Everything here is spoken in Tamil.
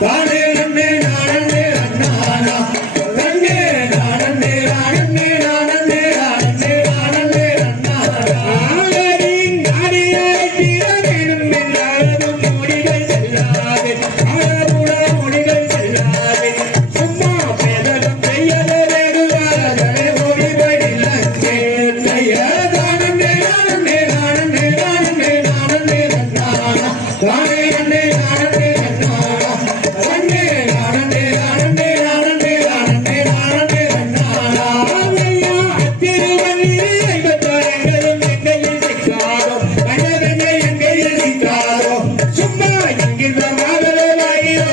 தானே நன்னே நானே அண்ணானா நன்னே நானே நானே நானே நானே நானே அண்ணானா ஆடி நாடியே தீரவேணும் என்றாலும் முடிகள் செல்லாதே ஆடமுட முடிகள் செல்லாதே சும்மா பேதலும் செய்யலே வேடுவாரே ஓடிவடில கேட்டைய தானே நானே நானே நானே நானே அண்ணானா தானே நன்னே நானே அண்ணானா நன்னே நானே நானே நானே நானே நானே அண்ணானா ஐயா திருவள்ளியை ஐவத்தாரங்களும் எங்கையில் சிக்காதோ கண்ணகண்ணை எங்கையில் சிக்காதோ சும்மா என்கின்ற மாதலே வாயிலோ